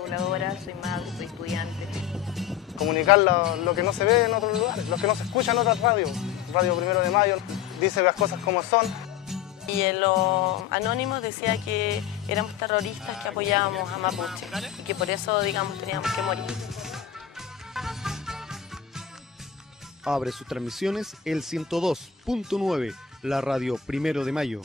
pobladora, soy madre, soy estudiante. Comunicar lo que no se ve en otros lugares, lo que no se escucha en otras radios. Radio Primero de Mayo dice las cosas como son. Y en los anónimos decía que éramos terroristas que apoyábamos a Mapuche y que por eso, digamos, teníamos que morir. Abre sus transmisiones el 102.9, la radio Primero de Mayo.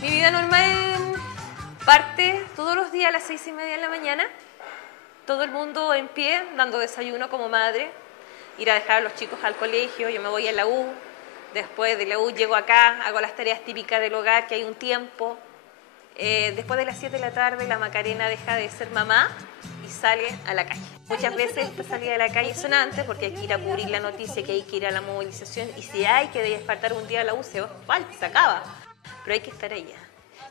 Mi vida normal parte todos los días a las 6:30 de la mañana, todo el mundo en pie, dando desayuno como madre, ir a dejar a los chicos al colegio, yo me voy a la U, después de la U llego acá, hago las tareas típicas del hogar, que hay un tiempo. Después de las 7 de la tarde la Macarena deja de ser mamá y sale a la calle. Muchas veces esta salida de la calle son antes porque hay que ir a cubrir la noticia, que hay que ir a la movilización y si hay que despertar un día a la U se acaba, pero hay que estar allá.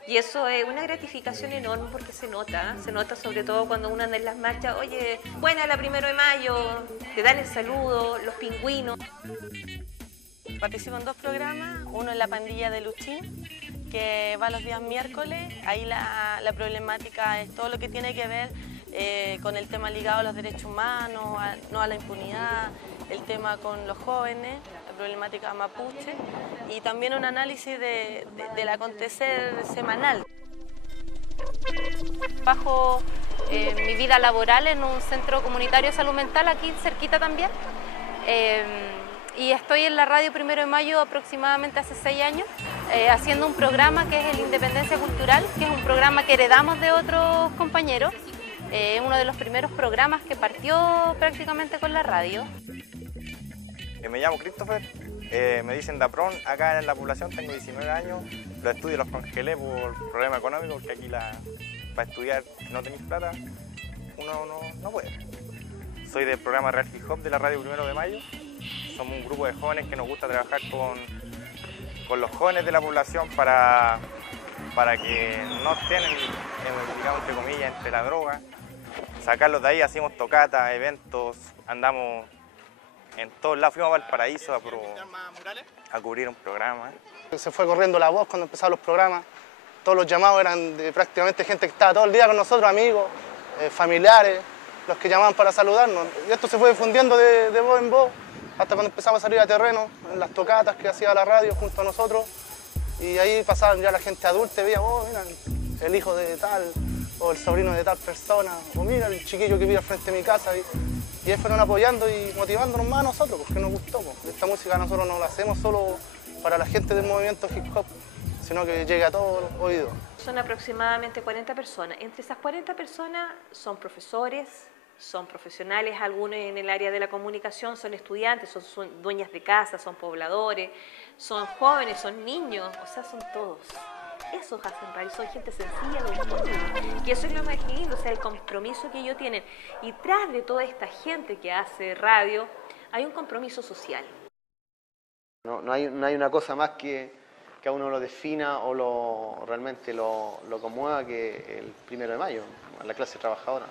Y eso es una gratificación enorme porque se nota sobre todo cuando uno anda en las marchas, oye, buena la 1 de mayo, te dan el saludo, los pingüinos. Participo en 2 programas, uno en La Pandilla de Luchín, que va los días miércoles. Ahí la problemática es todo lo que tiene que ver con el tema ligado a los derechos humanos, no a la impunidad, el tema con los jóvenes, la problemática mapuche y también un análisis del acontecer semanal. Bajo mi vida laboral en un centro comunitario de salud mental aquí cerquita también. Y estoy en la radio Primero de Mayo aproximadamente hace 6 años, haciendo un programa que es el Independencia Cultural, que es un programa que heredamos de otros compañeros, uno de los primeros programas que partió prácticamente con la radio. Me llamo Christopher, me dicen Dapron, acá en la población tengo 19 años, los estudios los congelé por problemas económicos, porque aquí para estudiar si no tenéis plata, uno no puede. Soy del programa Real Hip Hop de la radio Primero de Mayo. Somos un grupo de jóvenes que nos gusta trabajar con los jóvenes de la población para que no estén, digamos, entre comillas, entre la droga. Sacarlos de ahí, hacemos tocatas, eventos, andamos en todos lados. Fuimos a Valparaíso a cubrir un programa. Se fue corriendo la voz cuando empezaban los programas. Todos los llamados eran de prácticamente gente que estaba todo el día con nosotros, amigos, familiares, los que llamaban para saludarnos. Y esto se fue difundiendo de voz en voz, hasta cuando empezamos a salir a terreno, en las tocatas que hacía la radio junto a nosotros. Y ahí pasaban ya la gente adulta y veía, oh, mira, el hijo de tal, o el sobrino de tal persona, o mira, el chiquillo que vive al frente de mi casa. Y ahí fueron apoyando y motivándonos más a nosotros, porque nos gustó. Esta música nosotros no la hacemos solo para la gente del movimiento hip hop, sino que llegue a todos los oídos. Son aproximadamente 40 personas. Entre esas 40 personas son profesores, son profesionales, algunos en el área de la comunicación, son estudiantes, son dueñas de casa, son pobladores, son jóvenes, son niños, o sea, son todos. Esos hacen radio, son gente sencilla del pueblo. Y eso es lo más lindo, o sea, el compromiso que ellos tienen. Y tras de toda esta gente que hace radio, hay un compromiso social. No hay una cosa más que a uno lo defina o realmente lo conmueva que el 1 de mayo, la clase trabajadora.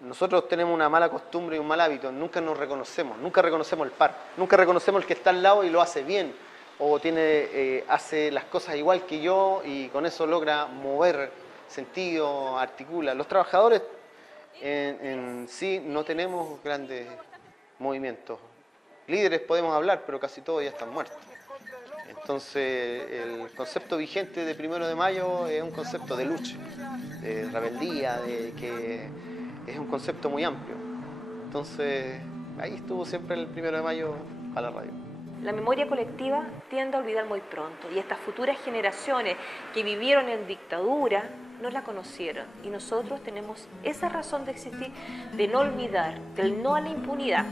Nosotros tenemos una mala costumbre y un mal hábito, nunca nos reconocemos, nunca reconocemos el par, nunca reconocemos el que está al lado y lo hace bien, o hace las cosas igual que yo y con eso logra mover sentido, articula. Los trabajadores en sí no tenemos grandes movimientos. Líderes podemos hablar, pero casi todos ya están muertos. Entonces, el concepto vigente de 1 de mayo es un concepto de lucha, de rebeldía, que es un concepto muy amplio. Entonces, ahí estuvo siempre el 1 de mayo a la radio. La memoria colectiva tiende a olvidar muy pronto y estas futuras generaciones que vivieron en dictadura no la conocieron. Y nosotros tenemos esa razón de existir, de no olvidar, del no a la impunidad.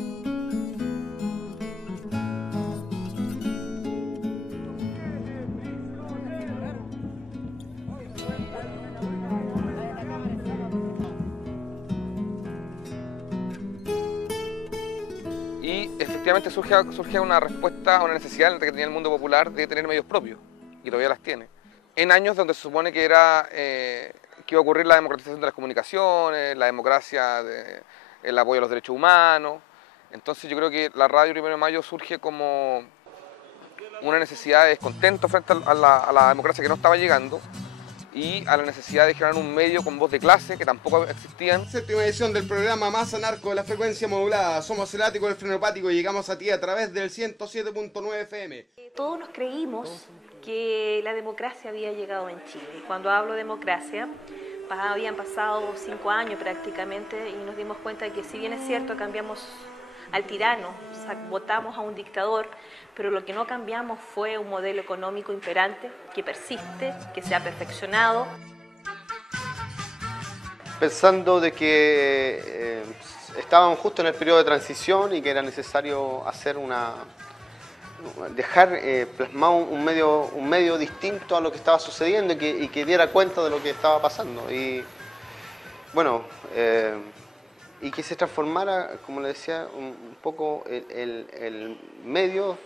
Efectivamente surge una respuesta a una necesidad que tenía el mundo popular de tener medios propios, y todavía las tiene. En años donde se supone que iba a ocurrir la democratización de las comunicaciones, la democracia, el apoyo a los derechos humanos, Entonces yo creo que la radio 1 de Mayo surge como una necesidad de descontento frente a la democracia que no estaba llegando y a la necesidad de generar un medio con voz de clase que tampoco existían. Séptima edición del programa Más Anarco de la frecuencia modulada. Somos el ático del frenopático y llegamos a ti a través del 107.9 FM. Todos nos creímos que la democracia había llegado en Chile. Y cuando hablo de democracia, habían pasado 5 años prácticamente y nos dimos cuenta de que si bien es cierto cambiamos al tirano, o sea, votamos a un dictador, pero lo que no cambiamos fue un modelo económico imperante que persiste, que se ha perfeccionado. Pensando de que estábamos justo en el periodo de transición y que era necesario hacer dejar plasmado un medio distinto a lo que estaba sucediendo y que diera cuenta de lo que estaba pasando. Y bueno, y que se transformara, como le decía, un poco el medio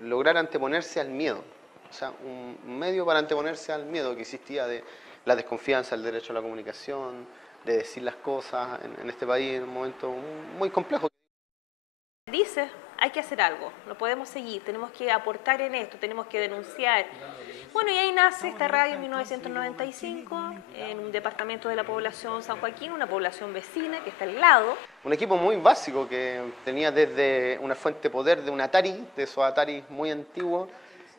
lograr anteponerse al miedo. O sea, un medio para anteponerse al miedo que existía de la desconfianza, el derecho a la comunicación, de decir las cosas en este país en un momento muy complejo. Dice, hay que hacer algo, no podemos seguir, tenemos que aportar en esto, tenemos que denunciar. Bueno, y ahí nace esta radio en 1995, en un departamento de la población San Joaquín, una población vecina que está al lado. Un equipo muy básico que tenía desde una fuente de poder de un Atari, de esos Atari muy antiguos,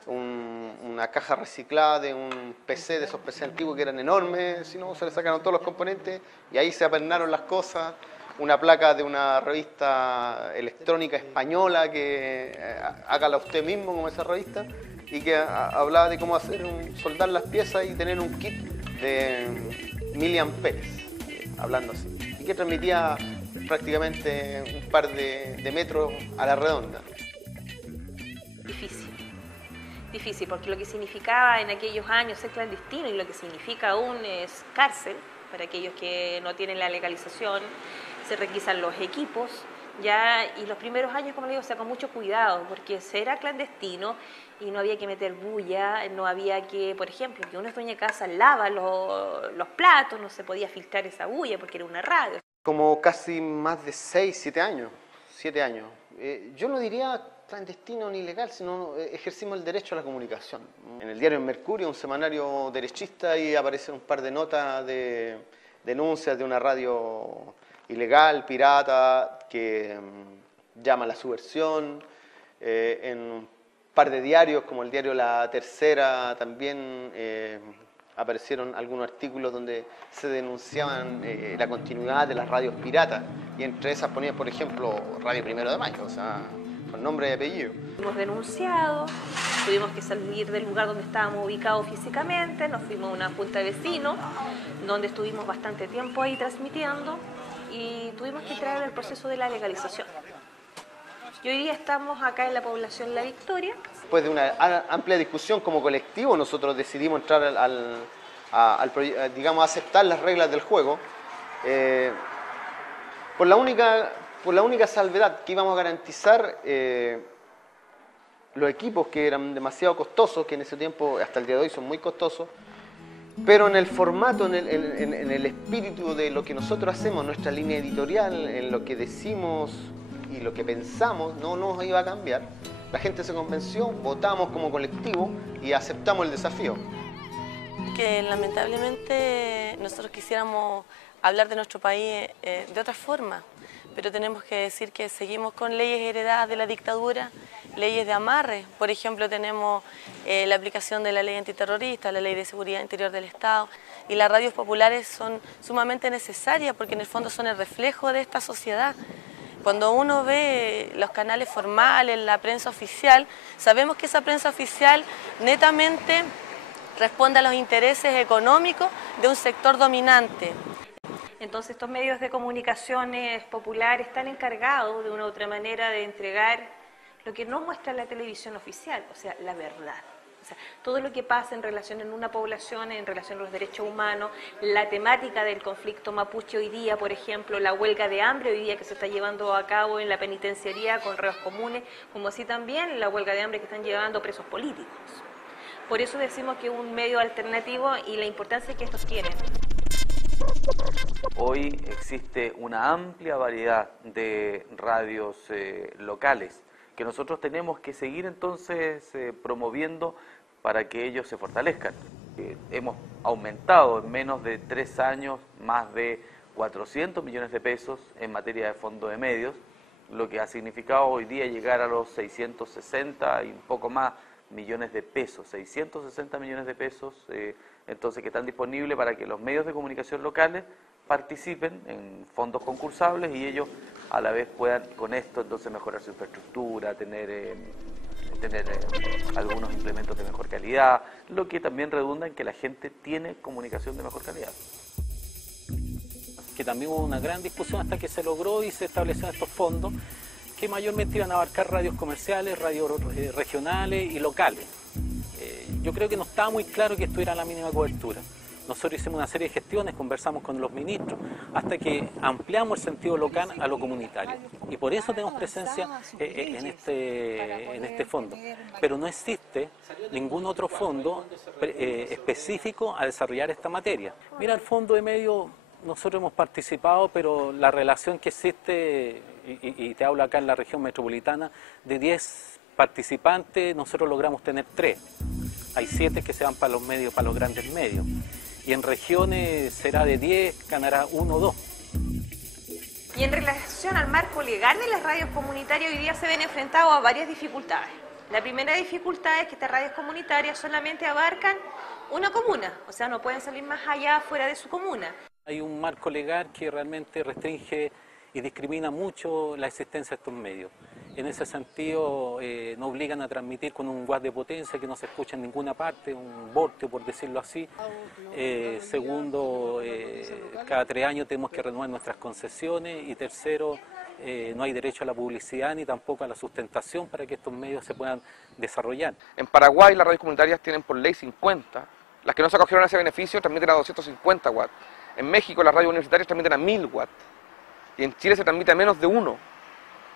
una caja reciclada de un PC, de esos PC antiguos que eran enormes, si no se le sacaron todos los componentes y ahí se apernaron las cosas. Una placa de una revista electrónica española que hágala usted mismo como esa revista y que hablaba de cómo soldar las piezas y tener un kit de 1000 amperes, hablando así, y que transmitía prácticamente un par de metros a la redonda. Difícil, porque lo que significaba en aquellos años ser clandestino y lo que significa aún es cárcel para aquellos que no tienen la legalización. Se requisan los equipos, ya, y los primeros años, como le digo, o sea, con mucho cuidado, porque era clandestino y no había que meter bulla, no había que, por ejemplo, que una dueña de casa lava los platos, no se podía filtrar esa bulla porque era una radio. Como casi más de 7 años. Yo no diría clandestino ni ilegal, sino ejercimos el derecho a la comunicación. En el diario El Mercurio, un semanario derechista, y aparecen un par de notas de denuncias de una radio ilegal, pirata, que llama a la subversión. En un par de diarios, como el diario La Tercera, también aparecieron algunos artículos donde se denunciaban la continuidad de las radios piratas, y entre esas ponía, por ejemplo, Radio 1 de Mayo, o sea, con nombre y apellido. Fuimos denunciados, tuvimos que salir del lugar donde estábamos ubicados físicamente, nos fuimos a una junta de vecinos, donde estuvimos bastante tiempo ahí transmitiendo, y tuvimos que entrar en el proceso de la legalización. Y hoy día estamos acá en la población La Victoria. Después de una amplia discusión como colectivo, nosotros decidimos entrar digamos, aceptar las reglas del juego, por la única salvedad que íbamos a garantizar los equipos que eran demasiado costosos, que en ese tiempo, hasta el día de hoy, son muy costosos, pero en el formato, en el espíritu de lo que nosotros hacemos, nuestra línea editorial, en lo que decimos y lo que pensamos, no nos iba a cambiar. La gente se convenció, votamos como colectivo y aceptamos el desafío. Que lamentablemente nosotros quisiéramos hablar de nuestro país de otra forma, pero tenemos que decir que seguimos con leyes heredadas de la dictadura, leyes de amarre. Por ejemplo, tenemos la aplicación de la ley antiterrorista, la ley de seguridad interior del Estado, y las radios populares son sumamente necesarias porque en el fondo son el reflejo de esta sociedad. Cuando uno ve los canales formales, la prensa oficial, sabemos que esa prensa oficial netamente responde a los intereses económicos de un sector dominante. Entonces estos medios de comunicaciones populares están encargados de una u otra manera de entregar lo que no muestra la televisión oficial, o sea, la verdad. O sea, todo lo que pasa en relación en una población, en relación a los derechos humanos, la temática del conflicto mapuche hoy día, por ejemplo, la huelga de hambre hoy día que se está llevando a cabo en la penitenciaría con reos comunes, como así también la huelga de hambre que están llevando presos políticos. Por eso decimos que es un medio alternativo y la importancia que estos tienen. Hoy existe una amplia variedad de radios locales que nosotros tenemos que seguir entonces promoviendo para que ellos se fortalezcan. Hemos aumentado en menos de 3 años más de 400 millones de pesos en materia de fondo de medios, lo que ha significado hoy día llegar a los 660 y un poco más millones de pesos, 660 millones de pesos, entonces que están disponibles para que los medios de comunicación locales participen en fondos concursables y ellos a la vez puedan con esto entonces mejorar su infraestructura, tener algunos implementos de mejor calidad, lo que también redunda en que la gente tiene comunicación de mejor calidad. Que también hubo una gran discusión hasta que se logró y se establecieron estos fondos que mayormente iban a abarcar radios comerciales, radios regionales y locales. Yo creo que no estaba muy claro que esto era la mínima cobertura. Nosotros hicimos una serie de gestiones, conversamos con los ministros, hasta que ampliamos el sentido local a lo comunitario. Y por eso tenemos presencia en este fondo. Pero no existe ningún otro fondo específico a desarrollar esta materia. Mira, el fondo de medio, nosotros hemos participado, pero la relación que existe, y te hablo acá en la región metropolitana, de 10 participantes, nosotros logramos tener 3. Hay 7 que se van para los medios, para los grandes medios. Y en regiones será de 10, ganará 1 o 2. Y en relación al marco legal de las radios comunitarias, hoy día se ven enfrentados a varias dificultades. La primera dificultad es que estas radios comunitarias solamente abarcan una comuna, o sea, no pueden salir más allá fuera de su comuna. Hay un marco legal que realmente restringe y discrimina mucho la existencia de estos medios. En ese sentido, nos obligan a transmitir con un watt de potencia que no se escucha en ninguna parte, un voltio por decirlo así. Segundo, cada 3 años tenemos que renovar nuestras concesiones. Y tercero, no hay derecho a la publicidad ni tampoco a la sustentación para que estos medios se puedan desarrollar. En Paraguay las radios comunitarias tienen por ley 50, las que no se acogieron a ese beneficio transmiten a 250 watts. En México las radios universitarias transmiten a 1000 watts y en Chile se transmite a menos de 1.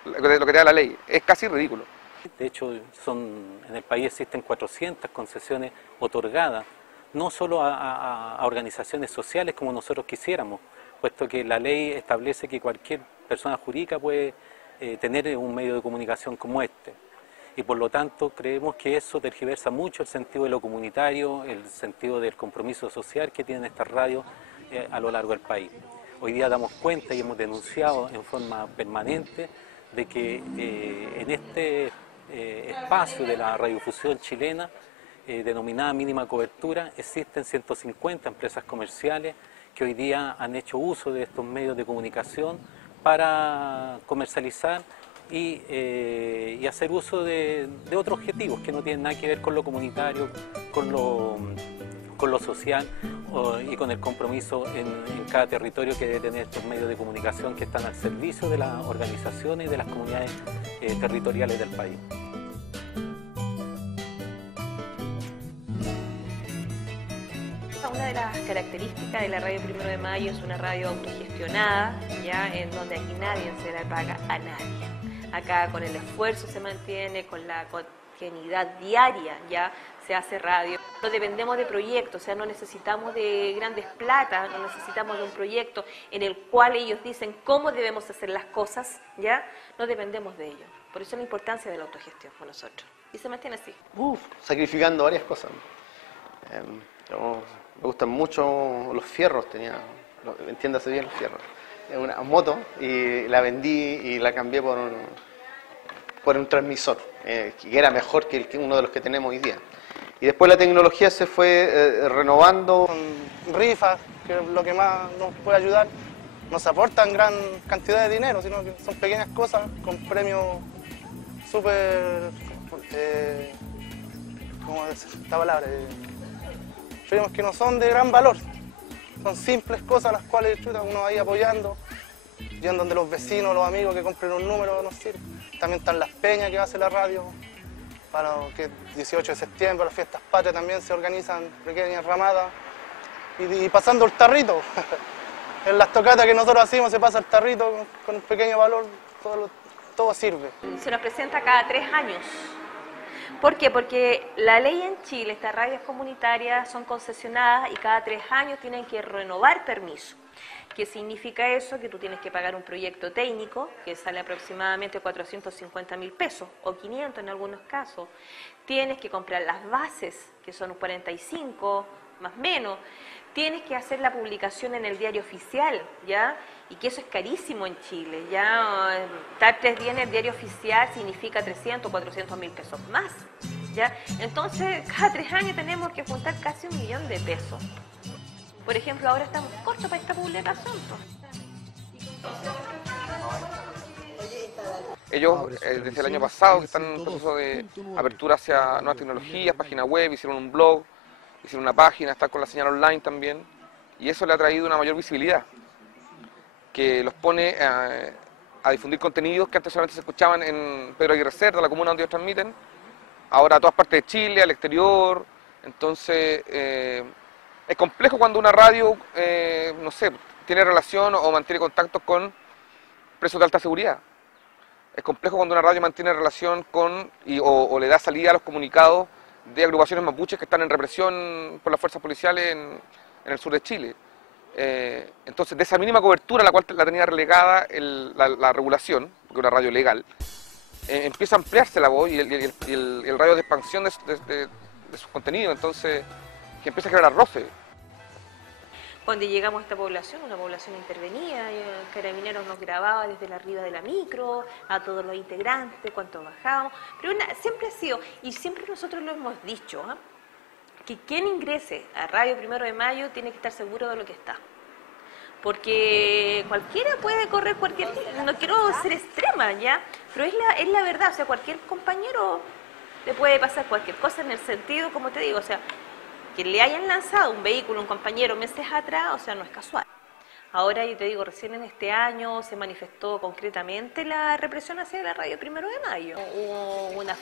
Lo que te da la ley, es casi ridículo. De hecho, en el país existen 400 concesiones otorgadas, no solo a organizaciones sociales como nosotros quisiéramos, puesto que la ley establece que cualquier persona jurídica puede tener un medio de comunicación como este. Y por lo tanto creemos que eso tergiversa mucho el sentido de lo comunitario, el sentido del compromiso social que tienen estas radios a lo largo del país. Hoy día damos cuenta y hemos denunciado en forma permanente de que en este espacio de la radiodifusión chilena, denominada mínima cobertura, existen 150 empresas comerciales que hoy día han hecho uso de estos medios de comunicación para comercializar y hacer uso de otros objetivos que no tienen nada que ver con lo comunitario, con lo social y con el compromiso en cada territorio que debe tener estos medios de comunicación que están al servicio de las organizaciones y de las comunidades territoriales del país. Una de las características de la radio 1 de Mayo es una radio autogestionada, ya en donde aquí nadie se le paga a nadie. Acá con el esfuerzo se mantiene, con la cotidianidad diaria ya se hace radio. No dependemos de proyectos, o sea, no necesitamos de grandes plata, no necesitamos de un proyecto en el cual ellos dicen cómo debemos hacer las cosas, ya no dependemos de ellos. Por eso la importancia de la autogestión con nosotros. Y se mantiene así. Sacrificando varias cosas. Me gustan mucho los fierros, entiéndase bien los fierros. Una moto y la vendí y la cambié por un transmisor, que era mejor que uno de los que tenemos hoy día. Y después la tecnología se fue renovando. Con rifas, que es lo que más nos puede ayudar. No se aportan gran cantidad de dinero, sino que son pequeñas cosas con premios súper... ¿cómo decir esta palabra? Creemos que no son de gran valor. Son simples cosas las cuales uno va ahí apoyando, yendo donde los vecinos, los amigos que compren un número, nos sirve. También están las peñas que hace la radio, para que el 18 de septiembre, las fiestas patrias también se organizan pequeñas ramadas. Y pasando el tarrito, en las tocatas que nosotros hacemos se pasa el tarrito con un pequeño valor, todo sirve. Se nos presenta cada 3 años. ¿Por qué? Porque la ley en Chile, estas radios comunitarias son concesionadas y cada 3 años tienen que renovar permiso. ¿Qué significa eso? Que tú tienes que pagar un proyecto técnico que sale aproximadamente 450.000 pesos o 500 en algunos casos. Tienes que comprar las bases, que son 45 más o menos. Tienes que hacer la publicación en el diario oficial, ¿ya? Y que eso es carísimo en Chile, ¿ya? Estar 3 días en el diario oficial significa 300 o 400.000 pesos más, ¿ya? Entonces, cada 3 años tenemos que juntar casi 1 millón de pesos. Por ejemplo, ahora estamos cortos para esta publicación. Ellos, desde el año pasado, que están en un proceso de apertura hacia nuevas tecnologías, página web, hicieron un blog, hicieron una página, están con la señal online también, y eso le ha traído una mayor visibilidad, que los pone a difundir contenidos que antes solamente se escuchaban en Pedro Aguirre Cerda, la comuna donde ellos transmiten, ahora a todas partes de Chile, al exterior. Entonces es complejo cuando una radio, no sé, tiene relación o mantiene contacto con presos de alta seguridad. Es complejo cuando una radio mantiene relación con o le da salida a los comunicados de agrupaciones mapuches que están en represión por las fuerzas policiales en el sur de Chile. Entonces, de esa mínima cobertura, la cual la tenía relegada la regulación, porque es una radio legal, empieza a ampliarse la voz y el radio de expansión de su contenido, entonces, que empieza a generar roce. Cuando llegamos a esta población, una población intervenida, Carabineros nos grababa desde la arriba de la micro, a todos los integrantes, cuánto bajábamos, pero siempre ha sido, y siempre nosotros lo hemos dicho, que quien ingrese a Radio 1 de Mayo tiene que estar seguro de lo que está. Porque cualquiera puede correr cualquier... No quiero ser extrema, ¿ya? Pero es la verdad, o sea, cualquier compañero le puede pasar cualquier cosa en el sentido, como te digo, o sea, que le hayan lanzado un vehículo, un compañero meses atrás, o sea, no es casual. Ahora, yo te digo, recién en este año se manifestó concretamente la represión hacia la Radio 1 de Mayo. Hubo una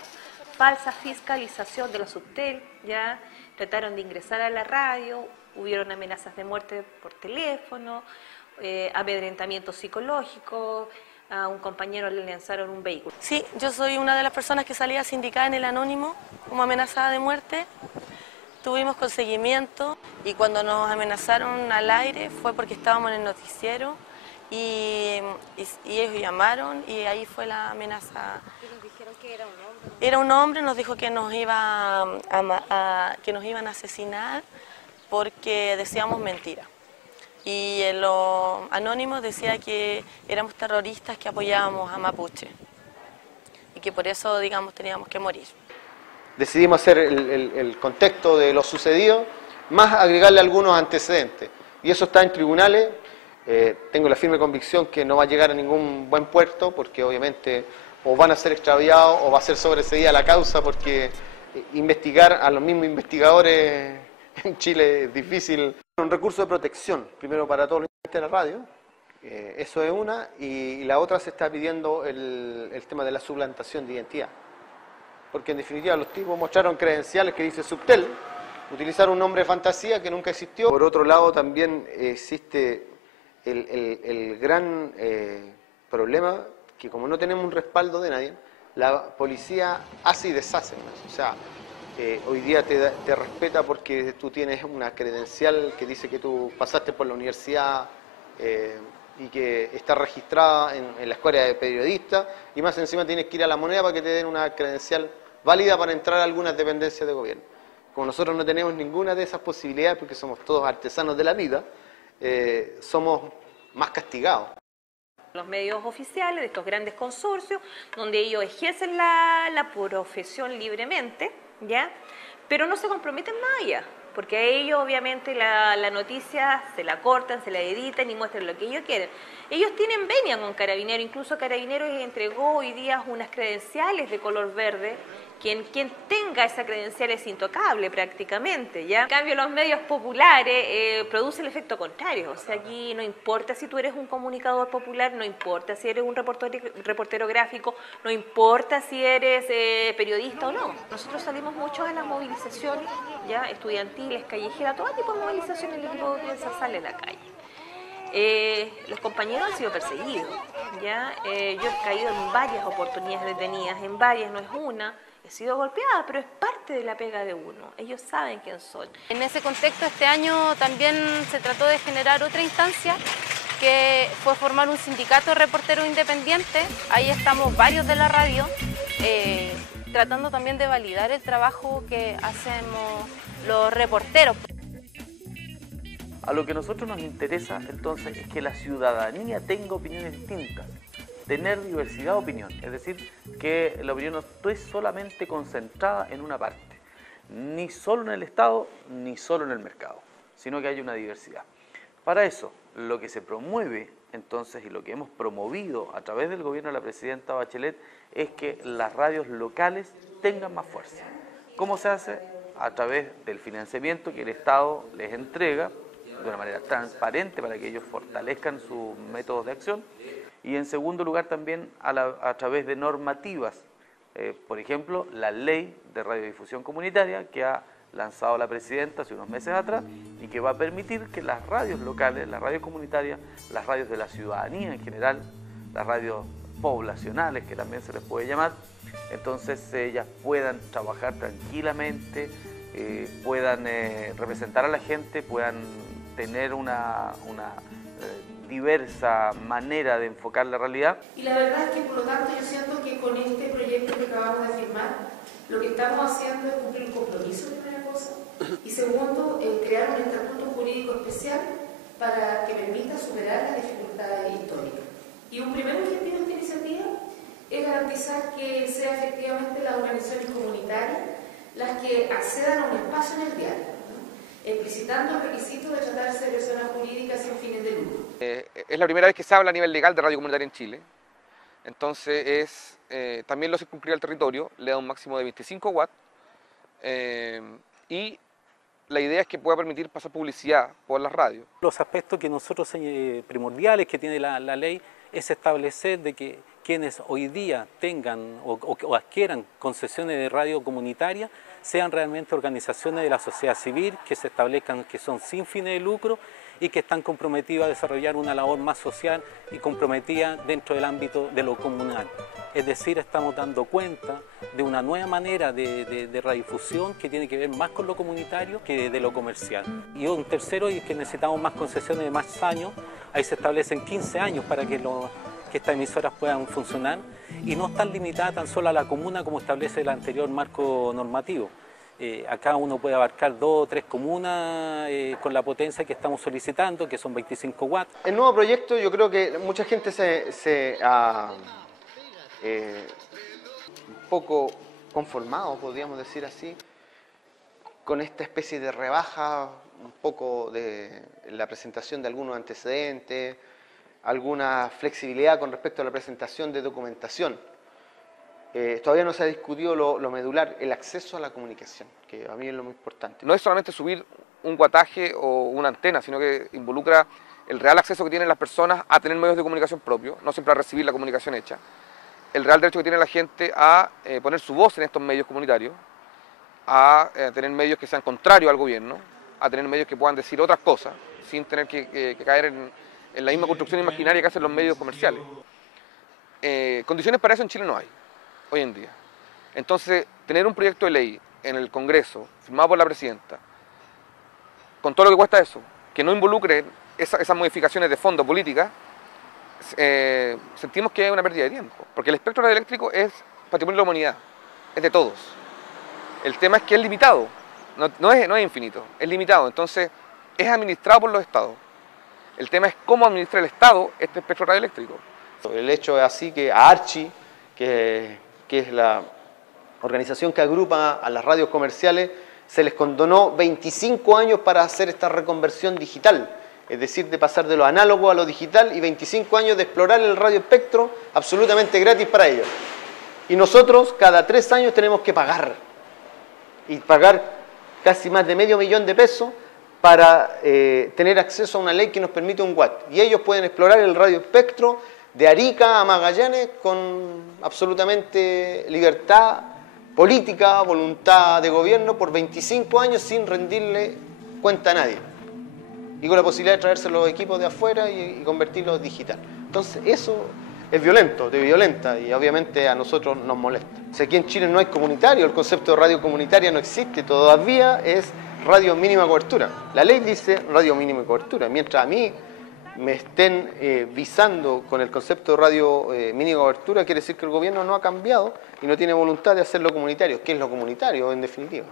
falsa fiscalización de los subtel, ¿ya? Trataron de ingresar a la radio, hubieron amenazas de muerte por teléfono, amedrentamiento psicológico, a un compañero le lanzaron un vehículo. Sí, yo soy una de las personas que salía sindicada en el Anónimo como amenazada de muerte. Tuvimos conseguimiento y cuando nos amenazaron al aire fue porque estábamos en el noticiero y ellos llamaron y ahí fue la amenaza. ¿Y nos dijeron que era un hombre? Era un hombre, nos dijo que nos iban a asesinar porque decíamos mentira. Y en los anónimos decía que éramos terroristas que apoyábamos a Mapuche y que por eso, digamos, teníamos que morir. Decidimos hacer el contexto de lo sucedido, más agregarle algunos antecedentes. Y eso está en tribunales. Tengo la firme convicción que no va a llegar a ningún buen puerto, porque obviamente o van a ser extraviados o va a ser sobreseída la causa, porque investigar a los mismos investigadores en Chile es difícil. Un recurso de protección, primero para todos los de la radio, eso es una, y la otra se está pidiendo el tema de la suplantación de identidad. Porque en definitiva los tipos mostraron credenciales que dice Subtel, utilizaron un nombre de fantasía que nunca existió. Por otro lado también existe el gran problema que como no tenemos un respaldo de nadie, la policía hace y deshace. O sea, hoy día te respeta porque tú tienes una credencial que dice que tú pasaste por la universidad y que está registrada en la escuela de periodista, y más encima tienes que ir a La Moneda para que te den una credencial válida para entrar a algunas dependencias de gobierno. Como nosotros no tenemos ninguna de esas posibilidades porque somos todos artesanos de la vida, somos más castigados. Los medios oficiales de estos grandes consorcios, donde ellos ejercen la profesión libremente, ¿ya? Pero no se comprometen más allá, porque a ellos obviamente la noticia se la cortan, se la editan y muestran lo que ellos quieren. Ellos tienen venia con Carabineros, incluso Carabineros les entregó hoy día unas credenciales de color verde. Quien tenga esa credencial es intocable prácticamente, ¿ya? En cambio, los medios populares producen el efecto contrario. O sea, aquí no importa si tú eres un comunicador popular, no importa si eres un reportero gráfico, no importa si eres periodista o no. Nosotros salimos mucho a las movilizaciones, ¿ya? Estudiantiles, callejeras, todo tipo de movilizaciones, el equipo de prensa sale a la calle. Los compañeros han sido perseguidos, ¿ya? Yo he caído en varias oportunidades detenidas, en varias, no es una. he sido golpeada, pero es parte de la pega de uno. Ellos saben quién son. En ese contexto, este año también se trató de generar otra instancia, que fue formar un sindicato de reporteros independientes. Ahí estamos varios de la radio, tratando también de validar el trabajo que hacemos los reporteros. A lo que a nosotros nos interesa entonces es que la ciudadanía tenga opiniones distintas, tener diversidad de opinión, es decir, que la opinión no esté solamente concentrada en una parte, ni solo en el Estado, ni solo en el mercado, sino que haya una diversidad. Para eso, lo que se promueve entonces y lo que hemos promovido a través del gobierno de la presidenta Bachelet es que las radios locales tengan más fuerza. ¿Cómo se hace? A través del financiamiento que el Estado les entrega de una manera transparente para que ellos fortalezcan sus métodos de acción, y en segundo lugar también a través de normativas, por ejemplo la ley de radiodifusión comunitaria que ha lanzado la presidenta hace unos meses atrás y que va a permitir que las radios locales, las radios comunitarias, las radios de la ciudadanía en general, las radios poblacionales que también se les puede llamar, entonces ellas puedan trabajar tranquilamente, puedan representar a la gente, puedan tener una diversa manera de enfocar la realidad. Y la verdad es que por lo tanto yo siento que con este proyecto que acabamos de firmar, lo que estamos haciendo es cumplir un compromiso, primera cosa, y segundo, crear un estatuto jurídico especial para que permita superar las dificultades históricas. Y un primer objetivo de esta iniciativa es garantizar que sea efectivamente las organizaciones comunitarias las que accedan a un espacio en el diálogo, ¿no? Explicitando el requisito de tratarse de personas jurídicas sin fines de lucro. Es la primera vez que se habla a nivel legal de radio comunitaria en Chile, entonces también lo circunscribe al territorio, le da un máximo de 25 watts y la idea es que pueda permitir pasar publicidad por las radios. Los aspectos que nosotros primordiales que tiene la ley es establecer de que quienes hoy día tengan o adquieran concesiones de radio comunitaria sean realmente organizaciones de la sociedad civil, que se establezcan que son sin fines de lucro y que están comprometidas a desarrollar una labor más social y comprometida dentro del ámbito de lo comunal. Es decir, estamos dando cuenta de una nueva manera de radiodifusión que tiene que ver más con lo comunitario que de lo comercial. Y un tercero es que necesitamos más concesiones de más años, ahí se establecen 15 años para que estas emisoras puedan funcionar y no están limitadas tan solo a la comuna como establece el anterior marco normativo. Acá uno puede abarcar 2 o 3 comunas con la potencia que estamos solicitando, que son 25 watts. El nuevo proyecto, yo creo que mucha gente se ha un poco conformado, podríamos decir así, con esta especie de rebaja, un poco de la presentación de algunos antecedentes, alguna flexibilidad con respecto a la presentación de documentación. Todavía no se ha discutido lo medular, el acceso a la comunicación, que a mí es lo muy importante. No es solamente subir un guataje o una antena, sino que involucra el real acceso que tienen las personas a tener medios de comunicación propios, no siempre a recibir la comunicación hecha, el real derecho que tiene la gente a poner su voz en estos medios comunitarios, a tener medios que sean contrarios al gobierno, a tener medios que puedan decir otras cosas, sin tener que caer en la misma construcción imaginaria que hacen los medios comerciales. Condiciones para eso en Chile no hay, hoy en día. Entonces, tener un proyecto de ley en el Congreso, firmado por la presidenta, con todo lo que cuesta eso, que no involucre esas modificaciones de fondo políticas, sentimos que es una pérdida de tiempo, porque el espectro radioeléctrico es patrimonio de la humanidad, es de todos. El tema es que es limitado, no es infinito, es limitado, entonces es administrado por los estados. El tema es cómo administra el Estado este espectro radioeléctrico. El hecho es así que a Archi, que es la organización que agrupa a las radios comerciales, se les condonó 25 años para hacer esta reconversión digital, es decir, de pasar de lo análogo a lo digital, y 25 años de explorar el radioespectro absolutamente gratis para ellos. Y nosotros cada 3 años tenemos que pagar, y pagar casi más de $500,000 de pesos para tener acceso a una ley que nos permite 1 watt. Y ellos pueden explorar el radioespectro de Arica a Magallanes con absolutamente libertad política, voluntad de gobierno por 25 años sin rendirle cuenta a nadie. Y con la posibilidad de traerse los equipos de afuera y convertirlos digital. Entonces eso es violento, te violenta y obviamente a nosotros nos molesta. Si aquí en Chile no hay comunitario, el concepto de radio comunitaria no existe, todavía es radio mínima cobertura. La ley dice radio mínima cobertura, mientras a mí me estén visando con el concepto de radio mínima cobertura, quiere decir que el gobierno no ha cambiado y no tiene voluntad de hacerlo comunitario. ¿Qué es lo comunitario en definitiva?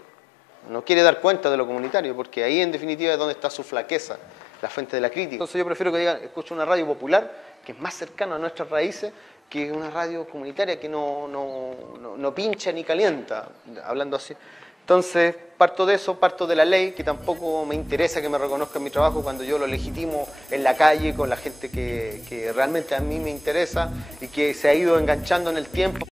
No quiere dar cuenta de lo comunitario, porque ahí en definitiva es donde está su flaqueza, la fuente de la crítica. Entonces yo prefiero que digan, escucho una radio popular, que es más cercana a nuestras raíces, que una radio comunitaria que no pincha ni calienta, hablando así. Entonces parto de eso, parto de la ley, que tampoco me interesa que me reconozcan mi trabajo cuando yo lo legitimo en la calle, con la gente que realmente a mí me interesa y que se ha ido enganchando en el tiempo.